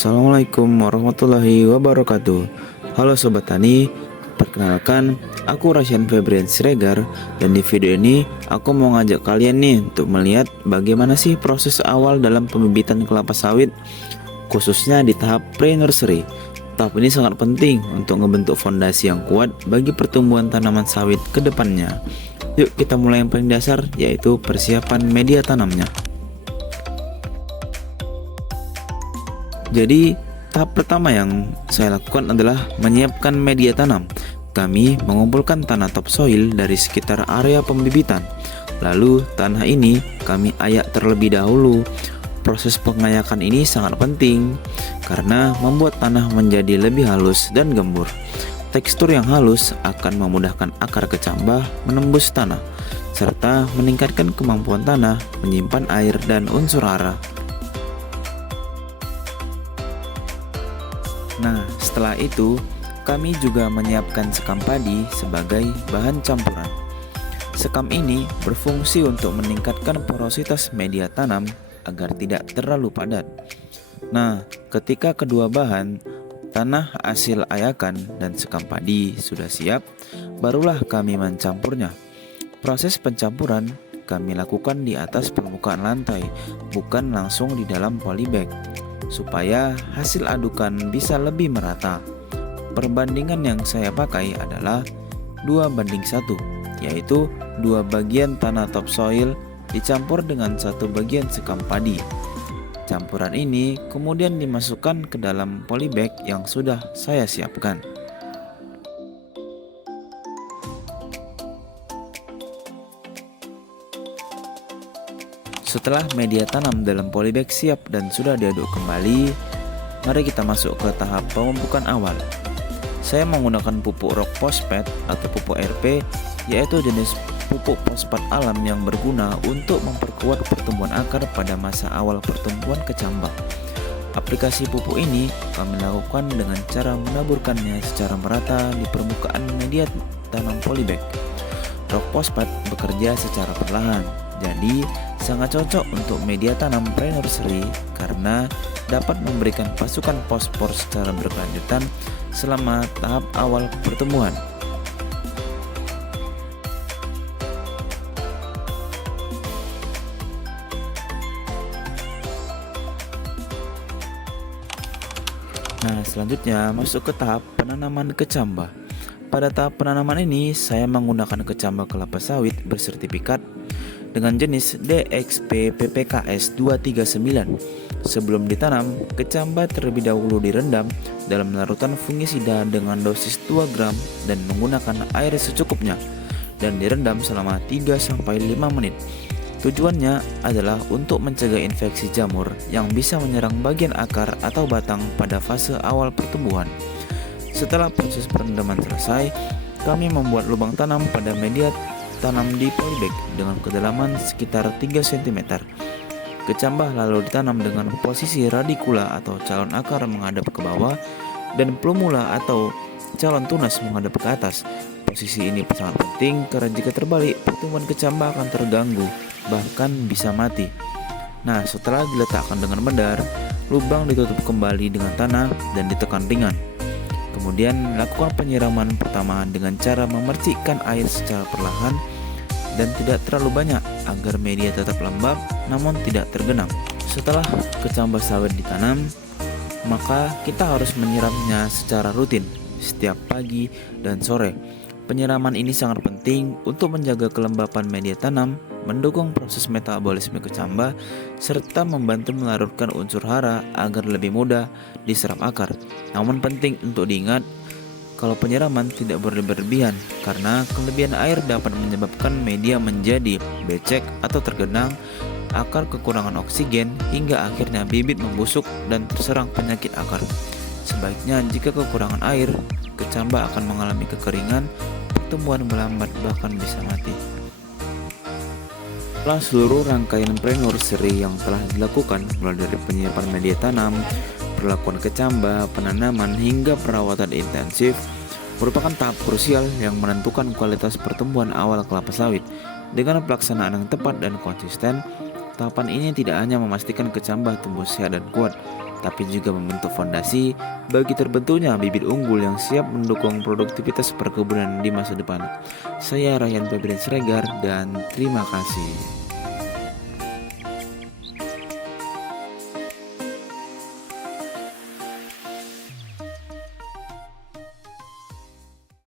Assalamualaikum warahmatullahi wabarakatuh. Halo Sobat Tani, perkenalkan aku Rasyan Febrian Siregar. Dan di video ini aku mau ngajak kalian nih untuk melihat bagaimana sih proses awal dalam pembibitan kelapa sawit, khususnya di tahap pre-nursery. Tahap ini sangat penting untuk membentuk fondasi yang kuat bagi pertumbuhan tanaman sawit ke depannya. Yuk kita mulai yang paling dasar, yaitu persiapan media tanamnya. Jadi tahap pertama yang saya lakukan adalah menyiapkan media tanam. Kami mengumpulkan tanah topsoil dari sekitar area pembibitan. Lalu tanah ini kami ayak terlebih dahulu. Proses pengayakan ini sangat penting karena membuat tanah menjadi lebih halus dan gembur. Tekstur yang halus akan memudahkan akar kecambah menembus tanah serta meningkatkan kemampuan tanah menyimpan air dan unsur hara. Nah, setelah itu kami juga menyiapkan sekam padi sebagai bahan campuran. Sekam ini berfungsi untuk meningkatkan porositas media tanam agar tidak terlalu padat. Nah, ketika kedua bahan, tanah hasil ayakan dan sekam padi sudah siap, barulah kami mencampurnya. Proses pencampuran kami lakukan di atas permukaan lantai, bukan langsung di dalam polybag, supaya hasil adukan bisa lebih merata. Perbandingan yang saya pakai adalah 2:1, yaitu 2 bagian tanah topsoil dicampur dengan 1 bagian sekam padi. Campuran ini kemudian dimasukkan ke dalam polybag yang sudah saya siapkan. Setelah media tanam dalam polybag siap dan sudah diaduk kembali, mari kita masuk ke tahap pemupukan awal. Saya menggunakan pupuk rock phosphate atau pupuk RP, yaitu jenis pupuk fosfat alam yang berguna untuk memperkuat pertumbuhan akar pada masa awal pertumbuhan kecambah. Aplikasi pupuk ini kami lakukan dengan cara menaburkannya secara merata di permukaan media tanam polybag. Rock phosphate bekerja secara perlahan, jadi sangat cocok untuk media tanam pre-nursery karena dapat memberikan pasukan fosfor secara berkelanjutan selama tahap awal pertumbuhan. Nah, selanjutnya masuk ke tahap penanaman kecambah. Pada tahap penanaman ini, saya menggunakan kecambah kelapa sawit bersertifikat dengan jenis DXP PPKS 239. Sebelum ditanam, kecambah terlebih dahulu direndam dalam larutan fungisida dengan dosis 2 gram dan menggunakan air secukupnya dan direndam selama 3-5 menit. Tujuannya adalah untuk mencegah infeksi jamur yang bisa menyerang bagian akar atau batang pada fase awal pertumbuhan. Setelah proses perendaman selesai, kami membuat lubang tanam pada media tanam di polybag dengan kedalaman sekitar 3 cm. Kecambah lalu ditanam dengan posisi radikula atau calon akar menghadap ke bawah dan plumula atau calon tunas menghadap ke atas. Posisi ini sangat penting karena jika terbalik, pertumbuhan kecambah akan terganggu, bahkan bisa mati. Nah, setelah diletakkan dengan benar, lubang ditutup kembali dengan tanah dan ditekan ringan. Kemudian lakukan penyiraman pertama dengan cara memercikkan air secara perlahan dan tidak terlalu banyak agar media tetap lembab namun tidak tergenang. Setelah kecambah sawit ditanam, maka kita harus menyiramnya secara rutin setiap pagi dan sore. Penyiraman ini sangat penting untuk menjaga kelembapan media tanam, mendukung proses metabolisme kecambah, serta membantu melarutkan unsur hara agar lebih mudah diserap akar. Namun penting untuk diingat kalau penyiraman tidak berlebihan karena kelebihan air dapat menyebabkan media menjadi becek atau tergenang, akar kekurangan oksigen hingga akhirnya bibit membusuk dan terserang penyakit akar. Sebaiknya jika kekurangan air, kecambah akan mengalami kekeringan, pertumbuhan melambat bahkan bisa mati. Setelah seluruh rangkaian pre-nursery yang telah dilakukan mulai dari penyiapan media tanam, perlakuan kecambah, penanaman hingga perawatan intensif merupakan tahap krusial yang menentukan kualitas pertumbuhan awal kelapa sawit. Dengan pelaksanaan yang tepat dan konsisten, tahapan ini tidak hanya memastikan kecambah tumbuh sehat dan kuat, tapi juga membentuk fondasi bagi terbentuknya bibit unggul yang siap mendukung produktivitas perkebunan di masa depan. Saya Ryan Febrian Sregar dan terima kasih.